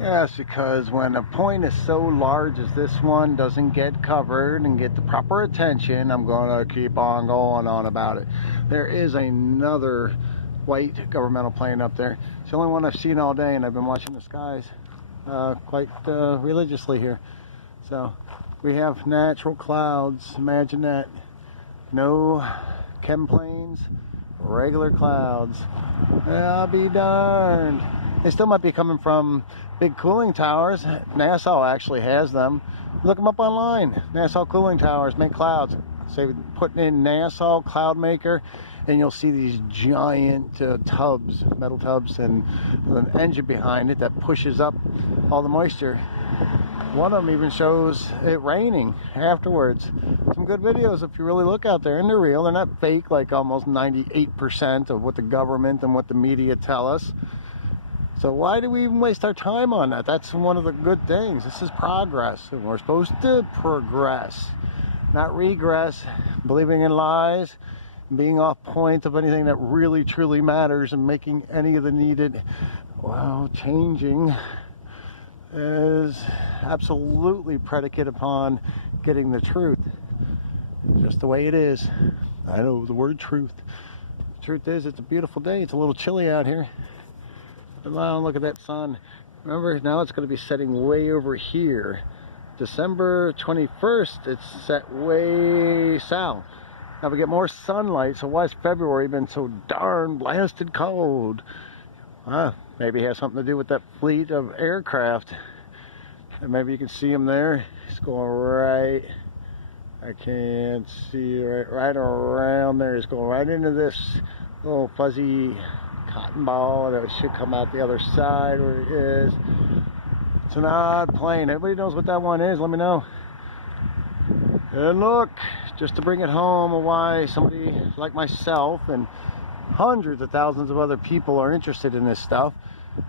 Yes, because when a point is so large as this one doesn't get covered and get the proper attention, I'm going to keep on going on about it. There is another white governmental plane up there. It's the only one I've seen all day, and I've been watching the skies quite religiously here. So we have natural clouds. Imagine that. No chem planes, regular clouds. I'll be darned. They still might be coming from big cooling towers. NASA actually has them. Look them up online. NASA cooling towers make clouds. Say putting in NASA Cloud Maker, and you'll see these giant tubs, metal tubs, and an engine behind it that pushes up all the moisture. One of them even shows it raining afterwards. Some good videos if you really look out there, and they're real. They're not fake like almost 98% of what the government and what the media tell us. So why do we even waste our time on that? That's one of the good things. This is progress, and we're supposed to progress, not regress, believing in lies, being off point of anything that really truly matters, and making any of the needed, well, changing is absolutely predicated upon getting the truth. Just the way it is. I know the word truth. The truth is, it's a beautiful day. It's a little chilly out here. Wow, look at that sun. Remember, now it's going to be setting way over here. December 21st, it's set way south. Now we get more sunlight, so why has February been so darn blasted cold? Maybe it has something to do with that fleet of aircraft. And maybe you can see them there. It's going right, I can't see, right around there. It's going right into this little fuzzy cotton ball that should come out the other side where it is. It's an odd plane. Everybody knows what that one is. Let me know. And look, just to bring it home, why somebody like myself and hundreds of thousands of other people are interested in this stuff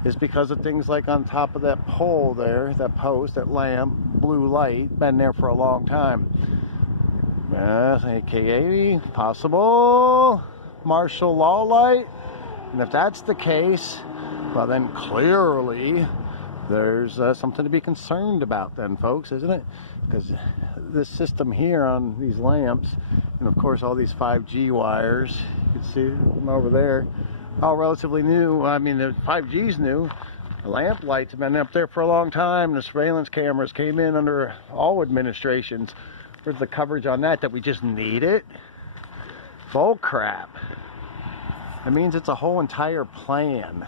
is because of things like on top of that pole there, that post, that lamp, blue light, been there for a long time. AKA possible martial law light. And if that's the case, well then clearly there's something to be concerned about then, folks, isn't it? Because this system here on these lamps, and of course all these 5G wires, you can see them over there, all relatively new. I mean, the 5G's new. The lamp lights have been up there for a long time. The surveillance cameras came in under all administrations. Where's the coverage on that? That we just need it? Bull crap. That means it's a whole entire plan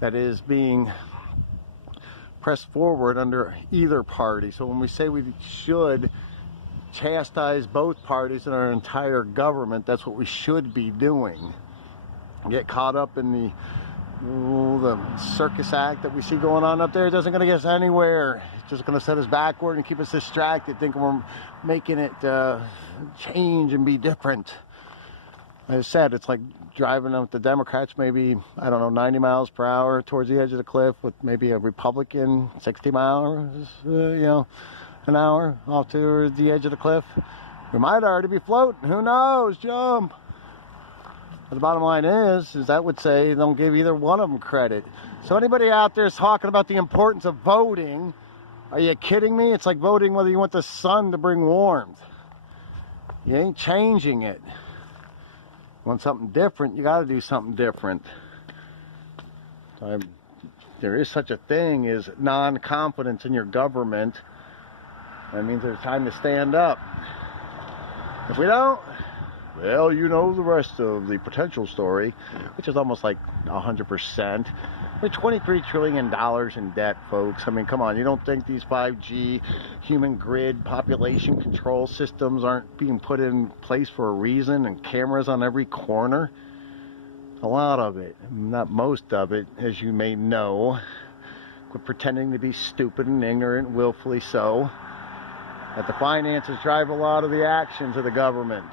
that is being pressed forward under either party. So when we say we should chastise both parties in our entire government, that's what we should be doing. Get caught up in the circus act that we see going on up there. It doesn't going to get us anywhere. It's just going to set us backward and keep us distracted, thinking we're making it change and be different. As I said, it's like driving with the Democrats maybe, I don't know, 90 miles per hour towards the edge of the cliff with maybe a Republican 60 miles, an hour off to the edge of the cliff. We might already be floating. Who knows? Jump. But the bottom line is that would say don't give either one of them credit. So anybody out there is talking about the importance of voting, are you kidding me? It's like voting whether you want the sun to bring warmth. You ain't changing it. Want something different, you got to do something different. There is such a thing as non-confidence in your government. That means there's time to stand up. If we don't, well, you know the rest of the potential story, which is almost like 100%. We're $23 trillion in debt, folks. I mean, come on, you don't think these 5G human grid population control systems aren't being put in place for a reason, and cameras on every corner? A lot of it, not most of it, as you may know. Quit pretending to be stupid and ignorant, willfully so. That the finances drive a lot of the actions of the government.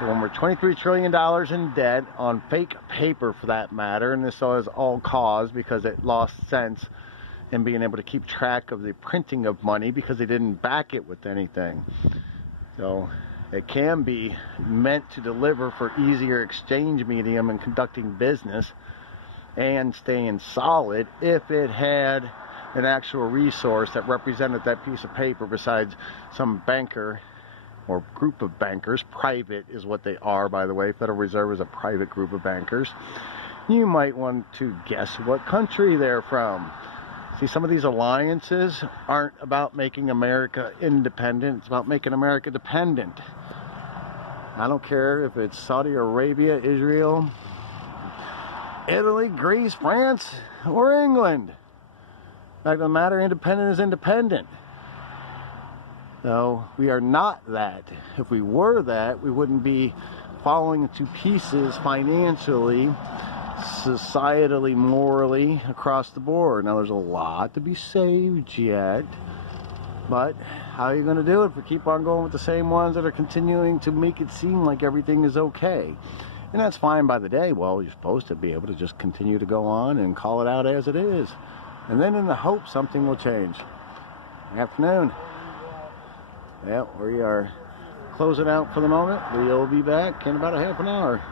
When we're $23 trillion in debt on fake paper, for that matter, and this was all caused because it lost sense in being able to keep track of the printing of money because they didn't back it with anything. So it can be meant to deliver for easier exchange medium and conducting business, and staying solid if it had an actual resource that represented that piece of paper besides some banker or group of bankers. Private is what they are, by the way. Federal Reserve is a private group of bankers. You might want to guess what country they're from. See, some of these alliances aren't about making America independent. It's about making America dependent. I don't care if it's Saudi Arabia, Israel, Italy, Greece, France, or England. Fact of the matter, independent is independent. No, we are not that. If we were that, we wouldn't be falling to pieces financially, societally, morally, across the board. Now, there's a lot to be saved yet, but how are you going to do it if we keep on going with the same ones that are continuing to make it seem like everything is okay? And that's fine by the day. Well, you're supposed to be able to just continue to go on and call it out as it is. And then in the hope something will change. Afternoon. Yeah, we are closing out for the moment. We'll be back in about a half an hour.